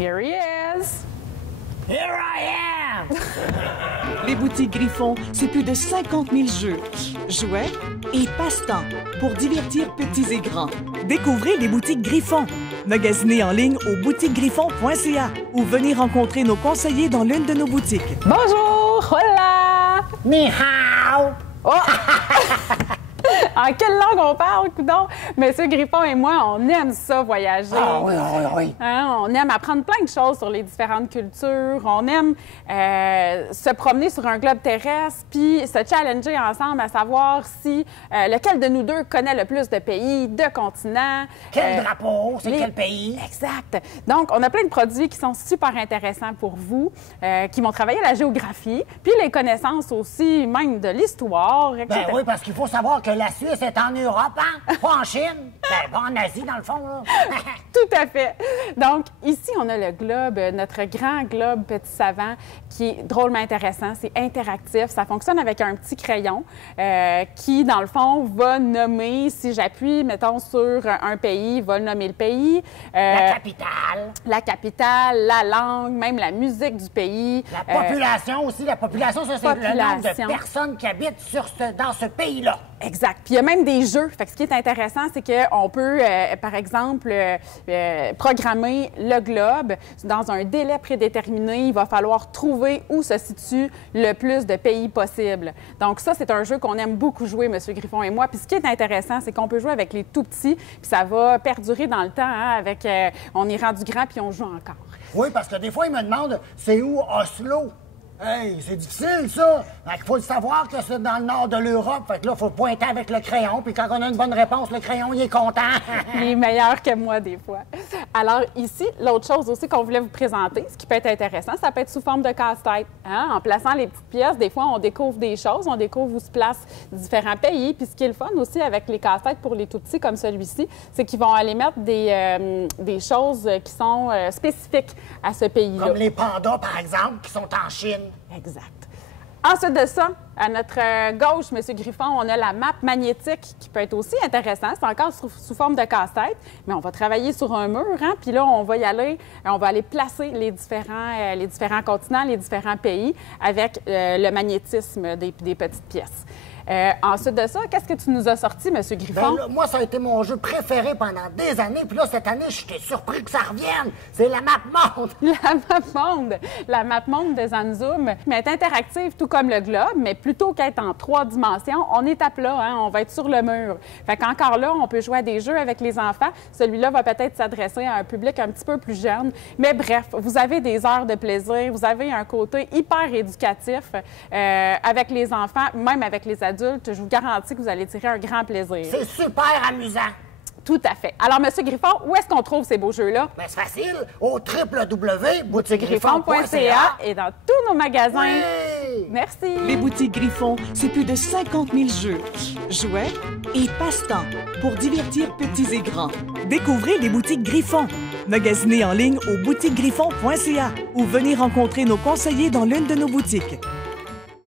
Here he is! Here I am! Les boutiques Griffon, c'est plus de 50 000 jeux, jouets et passe-temps pour divertir petits et grands. Découvrez les boutiques Griffon. Magasinez en ligne au boutiquesgriffon.ca ou venez rencontrer nos conseillers dans l'une de nos boutiques. Bonjour! Hola! Ni hao! Oh! En quelle langue on parle, coudonc? Monsieur Griffon et moi, on aime ça, voyager. Ah oui, oui, oui. Hein, on aime apprendre plein de choses sur les différentes cultures. On aime se promener sur un globe terrestre puis se challenger ensemble à savoir si lequel de nous deux connaît le plus de pays, de continents. Quel drapeau? C'est quel pays? Exact. Donc, on a plein de produits qui sont super intéressants pour vous, qui vont travailler la géographie, puis les connaissances aussi, même de l'histoire, etc. Ben oui, parce qu'il faut savoir que la Suisse est en Europe, hein? Pas en Chine. Ben, pas en Asie, dans le fond, là. Tout à fait. Donc, ici, on a le globe, notre grand globe petit savant, qui est drôlement intéressant. C'est interactif. Ça fonctionne avec un petit crayon qui, dans le fond, va nommer, si j'appuie, mettons, sur un pays, il va nommer le pays. La capitale. La capitale, la langue, même la musique du pays. La population aussi. La population, ça, c'est le nombre de personnes qui habitent dans ce pays-là. Exact. Puis il y a même des jeux. Fait que ce qui est intéressant, c'est qu'on peut, par exemple, programmer le globe dans un délai prédéterminé. Il va falloir trouver où se situe le plus de pays possible. Donc ça, c'est un jeu qu'on aime beaucoup jouer, M. Griffon et moi. Puis ce qui est intéressant, c'est qu'on peut jouer avec les tout-petits, puis ça va perdurer dans le temps. Hein, avec, on est rendu grand, puis on joue encore. Oui, parce que des fois, ils me demandent, c'est où Oslo? Hey, c'est difficile, ça! Il faut le savoir que c'est dans le nord de l'Europe. Fait que là, il faut pointer avec le crayon. Puis quand on a une bonne réponse, le crayon, il est content. Il est meilleur que moi, des fois. Alors, ici, l'autre chose aussi qu'on voulait vous présenter, ce qui peut être intéressant, ça peut être sous forme de casse-tête. Hein? En plaçant les petites pièces, des fois, on découvre des choses, on découvre où se placent différents pays. Puis ce qui est le fun aussi avec les casse-têtes pour les tout-petits comme celui-ci, c'est qu'ils vont aller mettre des choses qui sont spécifiques à ce pays-là. Comme les pandas, par exemple, qui sont en Chine. Exact. Ensuite de ça, à notre gauche, M. Griffon, on a la map magnétique qui peut être aussi intéressante. C'est encore sous forme de casse-tête, mais on va travailler sur un mur, hein? Puis là, on va aller placer les différents continents, les différents pays avec le magnétisme des petites pièces. Ensuite de ça, qu'est-ce que tu nous as sorti, M. Griffon? Ben là, moi, ça a été mon jeu préféré pendant des années. Puis là, cette année, j'étais surpris que ça revienne. C'est la map monde. La map monde. La map monde de Zanzoom. Mais elle est interactive, tout comme le globe, mais plutôt qu'être en 3 dimensions, on est à plat, hein? On va être sur le mur. Fait qu'encore là, on peut jouer à des jeux avec les enfants. Celui-là va peut-être s'adresser à un public un petit peu plus jeune. Mais bref, vous avez des heures de plaisir. Vous avez un côté hyper éducatif avec les enfants, même avec les adultes. Je vous garantis que vous allez tirer un grand plaisir. C'est super amusant. Tout à fait. Alors, M. Griffon, où est-ce qu'on trouve ces beaux jeux-là? Ben, c'est facile. Au www.boutiquesgriffon.ca et dans tous nos magasins. Oui! Merci. Les boutiques Griffon, c'est plus de 50 000 jeux, jouets et passe-temps pour divertir petits et grands. Découvrez les boutiques Griffon. Magasinez en ligne au boutiquesgriffon.ca ou venez rencontrer nos conseillers dans l'une de nos boutiques.